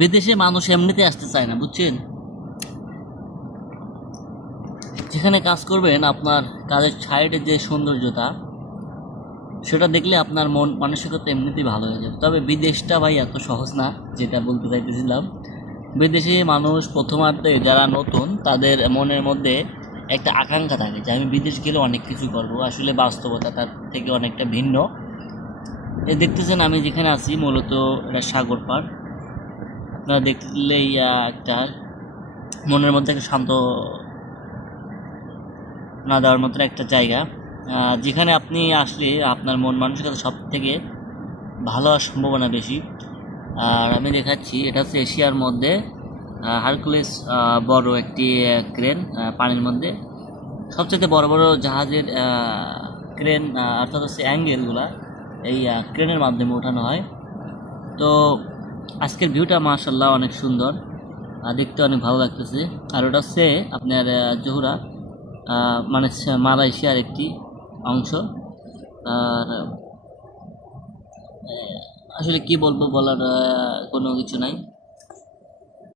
বিদেশে মানুষ এমনিতে আসতে চায় না, বুঝছেন? যেখানে কাজ করবেন আপনার কাজের সাইডের যে সৌন্দর্যতা, সেটা দেখলে আপনার মন মানসিকতা এমনিতেই ভালো হয়ে যাবে। তবে বিদেশটা ভাই এত সহজ না, যেটা বলতে চাইতেছিলাম। বিদেশে মানুষ প্রথমার্ধে যারা নতুন তাদের মনের মধ্যে একটা আকাঙ্ক্ষা থাকে যে আমি বিদেশ গেলে অনেক কিছু করবো। আসলে বাস্তবতা তার থেকে অনেকটা ভিন্ন। এই দেখতেছেন আমি যেখানে আছি মূলত এটা সাগর পাড়। আপনারা দেখলেই একটা মনের মধ্যে একটা শান্ত না দেওয়ার মতো একটা জায়গা, যেখানে আপনি আসলে আপনার মন মানসিকতা সব থেকে ভালো হওয়ার সম্ভাবনা বেশি। আর আমি দেখাচ্ছি, এটা হচ্ছে এশিয়ার মধ্যে হারকুলেস বড় একটি ক্রেন, পানির মধ্যে সবচেয়ে বড় বড় জাহাজের ক্রেন, অর্থাৎ হচ্ছে অ্যাঙ্গেলগুলা এই ক্রেনের মাধ্যমে ওঠানো হয়। তো আজকের ভিউটা মাশাল্লাহ অনেক সুন্দর, দেখতে অনেক ভালো লাগতেছে। আর ওটা হচ্ছে আপনার জোহরা, মানে মালয়েশিয়ার একটি অংশ। আর আসলে কি বলবো, বলার কোনো কিছু নাই।